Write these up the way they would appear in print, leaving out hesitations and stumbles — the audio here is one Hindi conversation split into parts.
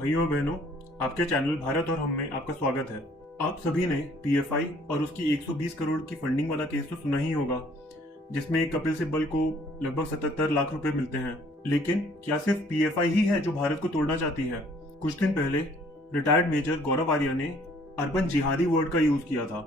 भाइयों और बहनों, आपके चैनल भारत और हम में आपका स्वागत है। आप सभी ने पीएफआई और उसकी 120 करोड़ की फंडिंग वाला केस तो सुना ही होगा, जिसमें कपिल सिब्बल को लगभग 77 लाख रुपए मिलते हैं। लेकिन क्या सिर्फ पीएफआई ही है जो भारत को तोड़ना चाहती है? कुछ दिन पहले रिटायर्ड मेजर गौरव आर्या ने अर्बन जिहादी वर्ड का यूज किया था।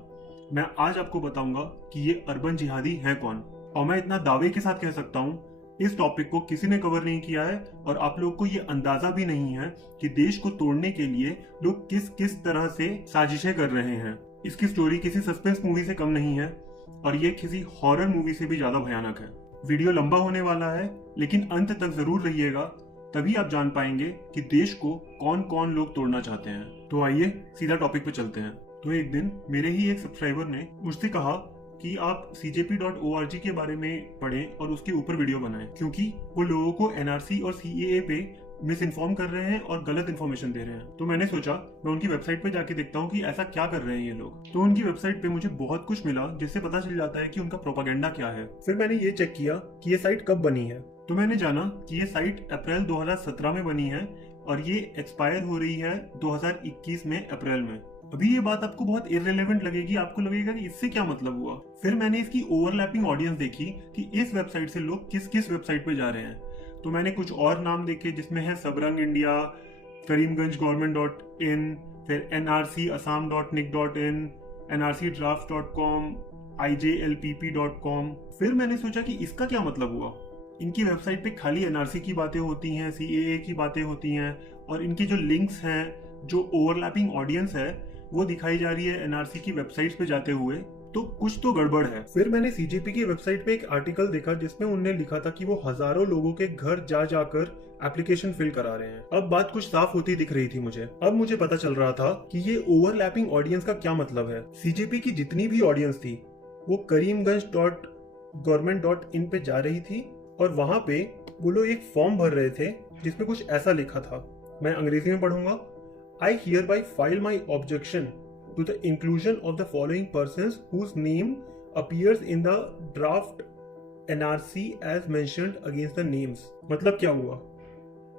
मैं आज आपको बताऊंगा कि ये अर्बन जिहादी है कौन, और मैं इतना दावे के साथ कह सकता हूँ इस टॉपिक को किसी ने कवर नहीं किया है और आप लोगों को ये अंदाजा भी नहीं है कि देश को तोड़ने के लिए लोग किस किस तरह से साजिशें कर रहे हैं। इसकी स्टोरी किसी सस्पेंस मूवी से कम नहीं है और ये किसी हॉरर मूवी से भी ज्यादा भयानक है। वीडियो लंबा होने वाला है, लेकिन अंत तक जरूर रहिएगा, तभी आप जान पाएंगे कि देश को कौन कौन लोग तोड़ना चाहते हैं। तो आइए सीधा टॉपिक पे चलते हैं। तो एक दिन मेरे ही एक सब्सक्राइबर ने मुझसे कहा कि आप cjp.org के बारे में पढ़ें और उसके ऊपर वीडियो बनाएं, क्योंकि वो लोगों को एनआरसी और सीएए पे मिस इन्फॉर्म कर रहे हैं और गलत इन्फॉर्मेशन दे रहे हैं। तो मैंने सोचा मैं उनकी वेबसाइट पे जाके देखता हूँ कि ऐसा क्या कर रहे हैं ये लोग। तो उनकी वेबसाइट पे मुझे बहुत कुछ मिला जिससे पता चल जाता है कि उनका प्रोपागेंडा क्या है। फिर मैंने ये चेक किया कि ये साइट कब बनी है। तो मैंने जाना कि ये साइट अप्रैल 2017 में बनी है और ये एक्सपायर हो रही है 2021 में अप्रैल में। अभी ये बात आपको बहुत इररिलेवेंट लगेगी, आपको लगेगा कि इससे क्या मतलब हुआ। फिर मैंने इसकी ओवरलैपिंग ऑडियंस देखी कि इस वेबसाइट से लोग किस किस वेबसाइट पे जा रहे हैं। तो मैंने कुछ और नाम देखे जिसमें है सबरंग इंडिया, करीमगंज गवर्नमेंट.in, फिर nrc.assam.nic.in, nrcdraft.com, ijlpp.com। फिर मैंने सोचा कि इसका क्या मतलब हुआ। इनकी वेबसाइट पे खाली एनआरसी की बातें होती हैं, सीएए की बातें होती हैं और इनकी जो लिंक्स हैं, जो ओवरलैपिंग ऑडियंस है, वो दिखाई जा रही है एनआरसी की वेबसाइट्स पे जाते हुए। तो कुछ तो गड़बड़ है। फिर मैंने सीजेपी की वेबसाइट पे एक आर्टिकल देखा जिसमें उन्होंने लिखा था कि वो हजारों लोगों के घर जा जाकर एप्लीकेशन फिल करा रहे हैं। अब बात कुछ साफ होती दिख रही थी मुझे। अब मुझे पता चल रहा था कि ये ओवरलैपिंग ऑडियंस का क्या मतलब है। सीजेपी की जितनी भी ऑडियंस थी वो करीमगंज.गवर्नमेंट.in पे जा रही थी और वहां पे वो लोग एक फॉर्म भर रहे थे जिसमें कुछ ऐसा लिखा था। मैं अंग्रेजी में पढ़ूंगा। I hereby file my objection to the inclusion of the following persons whose name appears in the draft NRC as mentioned against the names। मतलब क्या हुआ,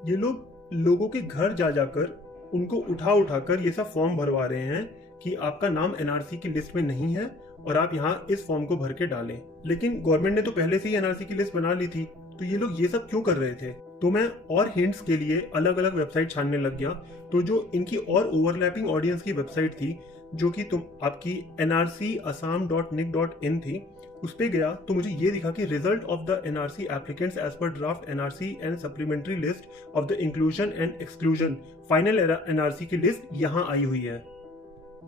ये लोग लोगों के घर जा जाकर उनको उठाकर ये सब फॉर्म भरवा रहे हैं कि आपका नाम एनआरसी की लिस्ट में नहीं है और आप यहाँ इस फॉर्म को भर के डालें। लेकिन गवर्नमेंट ने तो पहले से ही एनआरसी की लिस्ट बना ली थी, तो ये लोग ये सब क्यों कर रहे थे। तो मैं और हिंट्स के लिए अलग अलग वेबसाइट छानने लग गया। तो जो इनकी और ओवरलैपिंग ऑडियंस की वेबसाइट थी, जो कि तुम आपकी nrc.assam.nic.in थी, उस पे गया तो मुझे ये दिखा कि result of the NRC applicants as per draft NRC and supplementary list of the inclusion and exclusion final NRC की लिस्ट यहाँ आई हुई है।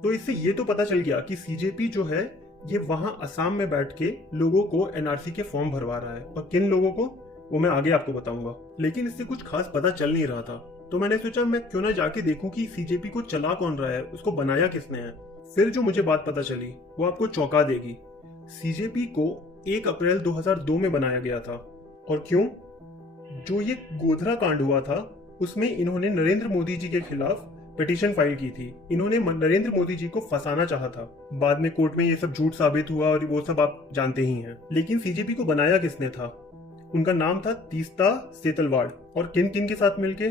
तो इससे ये तो पता चल गया कि सीजेपी जो है ये वहां असम में बैठ के लोगों को एनआरसी के फॉर्म भरवा रहा है, और किन लोगों को वो मैं आगे आपको बताऊंगा। लेकिन इससे कुछ खास पता चल नहीं रहा था, तो मैंने सोचा मैं क्यों ना जाके देखूं कि सीजेपी को चला कौन रहा है, उसको बनाया किसने है। फिर जो मुझे बात पता चली वो आपको चौंका देगी। सीजेपी को 1 अप्रैल 2002 में बनाया गया था। और क्यों? जो ये गोधरा कांड हुआ था उसमें इन्होंने नरेंद्र मोदी जी के खिलाफ पिटीशन फाइल की थी। इन्होंने नरेंद्र मोदी जी को फंसाना चाहा था। बाद में कोर्ट में ये सब झूठ साबित हुआ और वो सब आप जानते ही हैं। लेकिन सीजेपी को बनाया किसने था? उनका नाम था तीस्ता सेतलवाड़। और किन किन के साथ मिलके?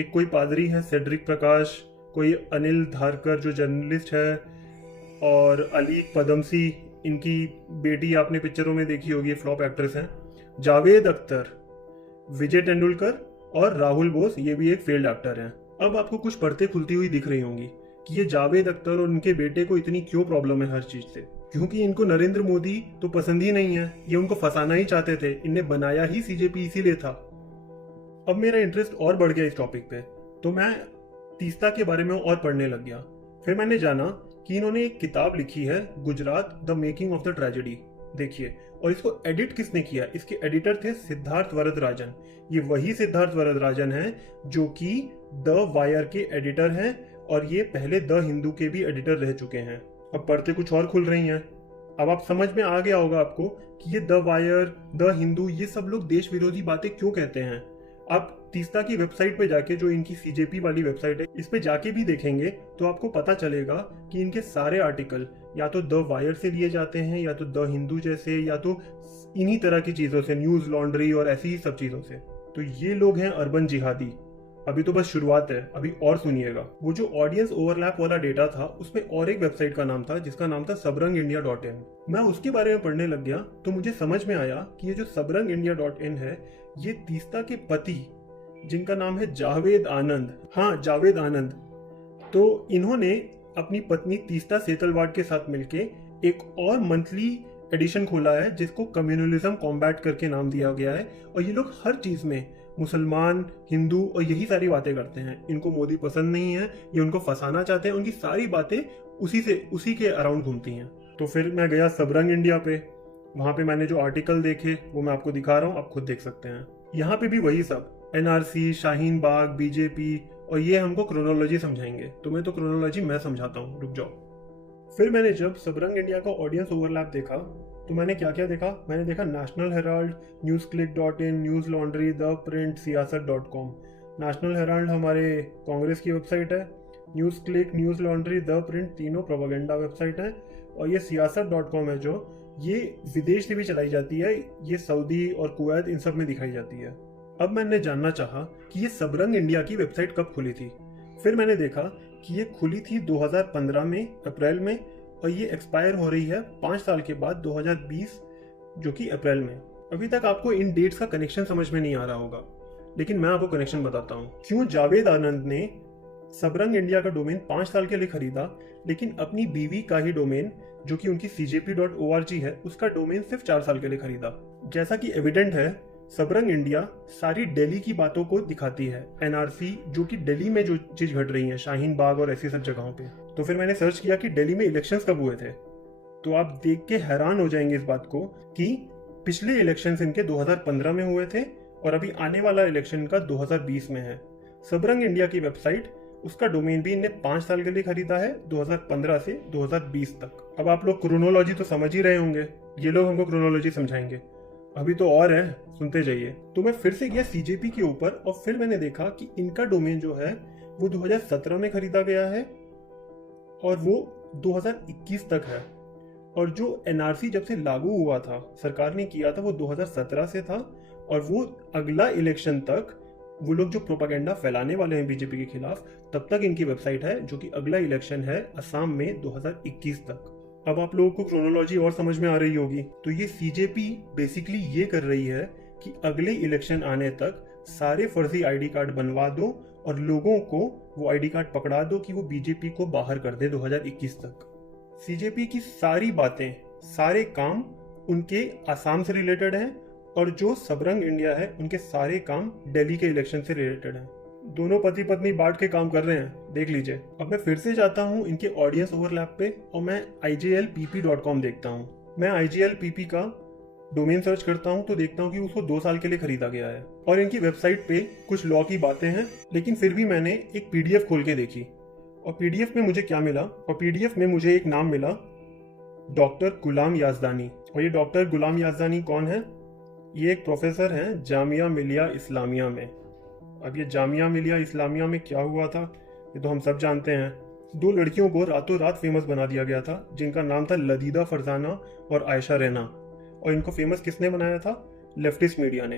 एक कोई पादरी है सेड्रिक प्रकाश, कोई अनिल धारकर जो जर्नलिस्ट है, और अलीक पदमसी, इनकी बेटी आपने पिक्चरों में देखी होगी, फ्लॉप एक्ट्रेस हैं, जावेद अख्तर, विजय तेंदुलकर और राहुल बोस, ये भी एक फेल्ड एक्टर हैं। अब आपको कुछ परतें खुलती हुई दिख रही होंगी कि ये जावेद अख्तर और उनके बेटे को इतनी क्यों प्रॉब्लम है हर चीज से, क्योंकि इनको नरेंद्र मोदी तो पसंद ही नहीं है, ये उनको फंसाना ही चाहते थे। इन्हें बनाया ही सीजेपी इसीलिए था। अब मेरा इंटरेस्ट और बढ़ गया इस टॉपिक पे, तो मैं तीस्ता के बारे में और पढ़ने लग गया। फिर मैंने जाना कि इन्होंने एक किताब लिखी है, Gujarat the making of the tragedy. देखिए, और इसको एडिट किसने किया? इसके एडिटर थे सिद्धार्थ वरदराजन। ये वही सिद्धार्थ वरदराजन हैं जो कि द वायर के एडिटर हैं और ये पहले द हिंदू के भी एडिटर रह चुके हैं। अब पढ़ते कुछ और खुल रही हैं। अब आप समझ में आ गया होगा आपको कि ये द वायर, द हिंदू, ये सब लोग देश विरोधी बातें क्यों कहते हैं। आप तीस्ता की वेबसाइट पे जाके, जो इनकी सीजेपी वाली वेबसाइट है, इस पे जाके भी देखेंगे तो आपको पता चलेगा कि इनके सारे आर्टिकल या तो द वायर से लिए जाते हैं, या तो द हिंदू जैसे, या तो इन्हीं तरह की चीजों से, न्यूज लॉन्ड्री और ऐसी ही सब चीजों से। तो ये लोग हैं अर्बन जिहादी। अभी तो बस शुरुआत है, अभी और सुनिएगा। वो जो ऑडियंस ओवरलैप वाला डेटा था, उसमें और एक वेबसाइट का नाम था जिसका नाम था sabrangindia.in। मैं उसके बारे में पढ़ने लग गया तो मुझे समझ में आया कि ये जो sabrangindia.in है, ये तीस्ता के पति जिनका नाम है जावेद आनंद, हाँ जावेद आनंद, तो इन्होंने अपनी पत्नी तीस्ता सेतलवाड के साथ मिलके एक और मंथली एडिशन खोला है जिसको कम्युनलिज्म कॉम्बैट करके नाम दिया गया है। और ये लोग हर चीज में मुसलमान, हिंदू और यही सारी बातें करते हैं। इनको मोदी पसंद नहीं है, ये उनको फंसाना चाहते हैं, उनकी सारी बातें उसी के अराउंड घूमती हैं। तो फिर मैं गया सबरंग इंडिया पे, वहां पे मैंने जो आर्टिकल देखे वो मैं आपको दिखा रहा हूँ, आप खुद देख सकते हैं। यहाँ पे भी वही सब एनआरसी, शाहीन बाग, बीजेपी, और ये हमको क्रोनोलॉजी समझाएंगे। तुम्हें तो क्रोनोलॉजी मैं समझाता हूँ, रुक जाओ। फिर मैंने जब सबरंग इंडिया का ऑडियंस ओवरलैप देखा तो मैंने क्या क्या देखा। मैंने देखा National Herald, NewsClick, News Laundry, the Print, Siasat. National Herald हमारे कांग्रेस की वेबसाइट है, News Click, News Laundry, the Print तीनों प्रोपेगेंडा वेबसाइट है, और ये सियासत.com है जो ये विदेश से भी चलाई जाती है, ये सऊदी और कुवैत इन सब में दिखाई जाती है। अब मैंने जानना चाहा कि ये सबरंग इंडिया की वेबसाइट कब खुली थी। फिर मैंने देखा कि ये खुली थी 2015 में, अप्रैल में, और ये एक्सपायर हो रही है 5 साल के बाद 2020, जो कि अप्रैल में। अभी तक आपको इन डेट्स का कनेक्शन समझ में नहीं आ रहा होगा, लेकिन मैं आपको कनेक्शन बताता हूँ। क्यों जावेद आनंद ने सबरंग इंडिया का डोमेन 5 साल के लिए खरीदा, लेकिन अपनी बीवी का ही डोमेन जो कि उनकी cjp.org है, उसका डोमेन सिर्फ 4 साल के लिए खरीदा। जैसा कि एविडेंट है, सबरंग इंडिया सारी दिल्ली की बातों को दिखाती है, एनआरसी जो कि दिल्ली में जो चीज घट रही है, शाहीन बाग और ऐसी सब जगहों पे। तो फिर मैंने सर्च किया कि दिल्ली में इलेक्शंस कब हुए थे, तो आप देख के हैरान हो जाएंगे इस बात को कि पिछले इलेक्शंस इनके 2015 में हुए थे और अभी आने वाला इलेक्शन इनका 2020 में है। सबरंग इंडिया की वेबसाइट, उसका डोमेन भी इन्हें 5 साल के लिए खरीदा है, 2015 से 2020 तक। अब आप लोग क्रोनोलॉजी तो समझ ही रहे होंगे, ये लोग हमको क्रोनोलॉजी समझाएंगे, अभी तो और है, सुनते जाइए। तो मैं फिर से गया सीजेपी के ऊपर और फिर मैंने देखा कि इनका डोमेन जो है वो 2017 में खरीदा गया है और वो 2021 तक है। और जो एनआरसी जब से लागू हुआ था, सरकार ने किया था, वो 2017 से था, और वो अगला इलेक्शन तक वो लोग जो प्रोपागेंडा फैलाने वाले हैं बीजेपी के खिलाफ, तब तक इनकी वेबसाइट है, जो कि अगला इलेक्शन है असम में 2021 तक। अब आप लोगों को क्रोनोलॉजी और समझ में आ रही होगी। तो ये सीजेपी बेसिकली ये कर रही है कि अगले इलेक्शन आने तक सारे फर्जी आईडी कार्ड बनवा दो और लोगों को वो आईडी कार्ड पकड़ा दो कि वो बीजेपी को बाहर कर दे 2021 तक। सीजेपी की सारी बातें, सारे काम उनके आसाम से रिलेटेड हैं, और जो सबरंग इंडिया है उनके सारे काम दिल्ली के इलेक्शन से रिलेटेड हैं। दोनों पति पत्नी बांट के काम कर रहे हैं, देख लीजिए। अब मैं फिर से जाता हूँ इनके ऑडियंस ओवरलैप पे और मैं IJLPP.com देखता हूँ। मैं IJLPP का डोमेन सर्च करता हूँ तो देखता हूँ कि उसको 2 साल के लिए खरीदा गया है, और इनकी वेबसाइट पे कुछ लॉ की बातें हैं, लेकिन फिर भी मैंने एक PDF खोल के देखी, और PDF में मुझे क्या मिला, और PDF में मुझे एक नाम मिला, डॉक्टर गुलाम याजदानी। और ये डॉक्टर गुलाम याजदानी कौन है? ये एक प्रोफेसर हैं जामिया मिलिया इस्लामिया में। अब ये जामिया मिलिया इस्लामिया में क्या हुआ था ये तो हम सब जानते हैं। 2 लड़कियों को रातों रात फेमस बना दिया गया था, जिनका नाम था लदीदा फरजाना और आयशा रैना, और इनको फेमस किसने बनाया था? लेफ्टिस्ट मीडिया ने।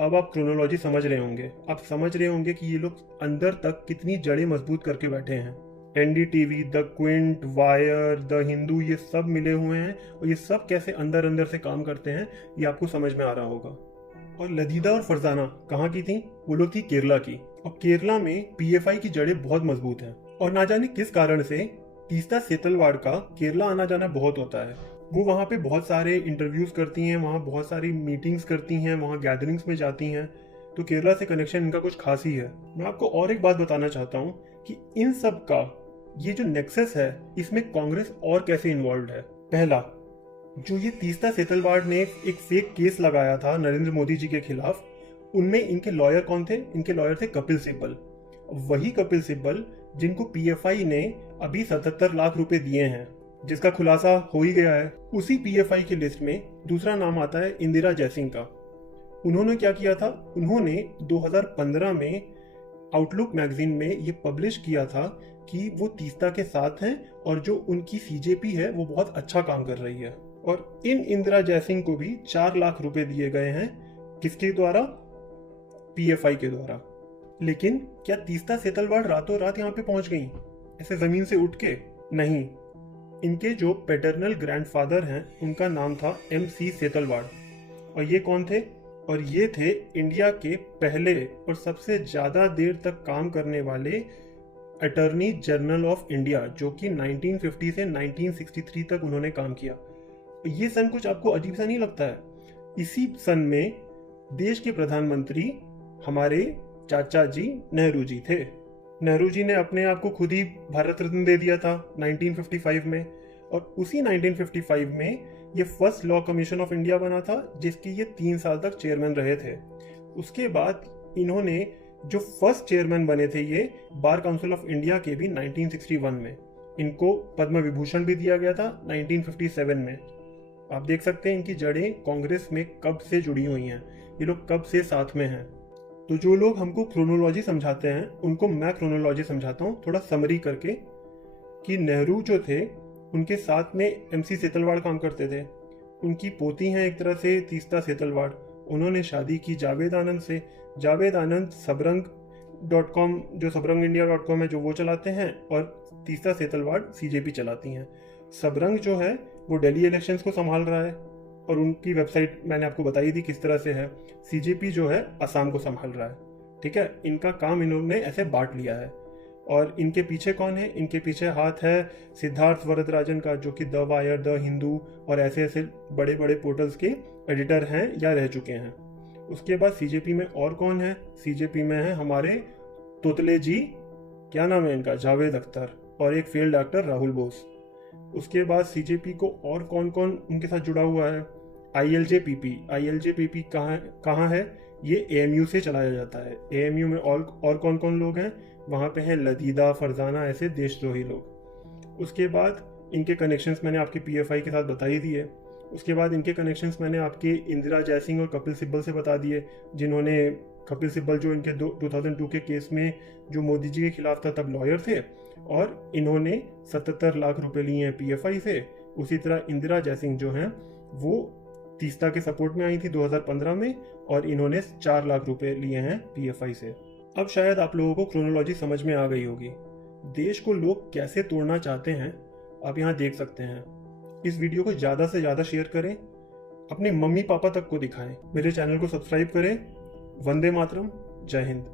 अब आप क्रोनोलॉजी समझ रहे होंगे, आप समझ रहे होंगे कि ये लोग अंदर तक कितनी जड़ें मजबूत करके बैठे हैं। NDTV, the Quint, wire, the Hindu, ये सब मिले हुए हैं, और ये सब कैसे अंदर अंदर से काम करते हैं ये आपको समझ में आ रहा होगा। और लदीदा और फरजाना कहाँ की थी? वो लोग थी केरला की, और केरला में PFI की जड़ें बहुत मजबूत हैं, और ना जाने किस कारण से तीस्ता सेतलवाड़ का केरला आना जाना बहुत होता है। वो वहाँ पे बहुत सारे इंटरव्यूज करती हैं, वहाँ बहुत सारी मीटिंग्स करती हैं, वहाँ गैदरिंग्स में जाती हैं, तो केरला से कनेक्शन इनका कुछ खास ही है। मैं आपको और एक बात बताना चाहता हूँ कि इन सब का ये जो नेक्सस है, इसमें कांग्रेस और कैसे इन्वॉल्व है। पहला, जो ये तीस्ता सेतलवाड़ ने एक फेक केस लगाया था नरेंद्र मोदी जी के खिलाफ, उनमें इनके लॉयर कौन थे? इनके लॉयर थे कपिल सिब्बल। वही कपिल सिब्बल जिनको PFI ने अभी 77 लाख रुपए दिए हैं, जिसका खुलासा हो ही गया है। उसी PFI की लिस्ट में दूसरा नाम आता है इंदिरा जयसिंह का। उन्होंने क्या किया था? उन्होंने 2015 में आउटलुक मैगजीन में ये पब्लिश किया था कि वो तीस्ता के साथ हैं और जो उनकी CJP है वो बहुत अच्छा काम कर रही है। और इन इंदिरा जयसिंह को भी 4 लाख रुपए दिए गए हैं। किसके द्वारा? PFI के द्वारा। लेकिन क्या तीस्ता सेतलवाड़ रातों रात यहाँ पे पहुंच गई ऐसे जमीन से उठ के? नहीं। इनके जो पैटर्नल ग्रैंडफादर हैं उनका नाम था MC सेतलवाड़। और ये कौन थे? और ये थे इंडिया के पहले और सबसे ज़्यादा देर तक काम करने वाले अटॉर्नी जनरल ऑफ इंडिया, जो कि 1950 से 1963 तक उन्होंने काम किया। ये सन कुछ आपको अजीब सा नहीं लगता है? इसी सन में देश के प्रधानमंत्री हमारे चाचा जी नेहरू जी थे। नेहरू जी ने अपने आप को खुद ही भारत रत्न दे दिया था 1955 में। और उसी 1955 में ये first law commission of India बना था, जिसके ये 3 साल तक चेयरमैन रहे थे। उसके बाद इन्होंने जो फर्स्ट चेयरमैन बने थे ये बार काउंसिल ऑफ इंडिया के भी 1961 में। इनको पद्म विभूषण भी दिया गया था 1957 में। आप देख सकते हैं इनकी जड़ें कांग्रेस में कब से जुड़ी हुई हैं, ये लोग कब से साथ में हैं। तो जो लोग हमको क्रोनोलॉजी समझाते हैं उनको मैं क्रोनोलॉजी समझाता हूँ थोड़ा समरी करके, कि नेहरू जो थे उनके साथ में MC सेतलवाड़ काम करते थे। उनकी पोती हैं एक तरह से तीस्ता सेतलवाड़। उन्होंने शादी की जावेद आनंद से। जावेद आनंद सबरंग.com जो सबरंग-इंडिया.com है जो वो चलाते हैं, और तीस्ता सेतलवाड़ CJP चलाती हैं। सबरंग जो है वो दिल्ली इलेक्शंस को संभाल रहा है और उनकी वेबसाइट मैंने आपको बताई थी किस तरह से है। CJP जो है असम को संभाल रहा है। ठीक है, इनका काम इन्होंने ऐसे बांट लिया है। और इनके पीछे कौन है? इनके पीछे हाथ है सिद्धार्थ वरदराजन का, जो कि द वायर, द हिंदू और ऐसे ऐसे बड़े बड़े पोर्टल्स के एडिटर हैं या रह चुके हैं। उसके बाद CJP में और कौन है? CJP में है हमारे तोतले जी, क्या नाम है इनका, जावेद अख्तर, और एक फील्ड डॉक्टर राहुल बोस। उसके बाद CJP को और कौन कौन उनके साथ जुड़ा हुआ है? ILJPP कहाँ है? ये AMU से चलाया जाता है। AMU में और कौन कौन लोग हैं? वहाँ पे हैं लदीदा, फरजाना, ऐसे देशद्रोही लोग। उसके बाद इनके कनेक्शंस मैंने आपके PFI के साथ बता ही दिए। उसके बाद इनके कनेक्शंस मैंने आपके इंदिरा जयसिंह और कपिल सिब्बल से बता दिए, जिन्होंने कपिल सिब्बल जो इनके 2002 के केस में जो मोदी जी के खिलाफ था तब लॉयर थे, और इन्होंने 77 लाख रुपए लिए हैं PFI से। उसी तरह इंदिरा जयसिंह जो हैं वो तीस्ता के सपोर्ट में आई थी 2015 में, और इन्होंने 4 लाख रुपए लिए हैं PFI से। अब शायद आप लोगों को क्रोनोलॉजी समझ में आ गई होगी। देश को लोग कैसे तोड़ना चाहते हैं आप यहाँ देख सकते हैं। इस वीडियो को ज़्यादा से ज़्यादा शेयर करें, अपने मम्मी पापा तक को दिखाएं, मेरे चैनल को सब्सक्राइब करें। वंदे मातरम, जय हिंद।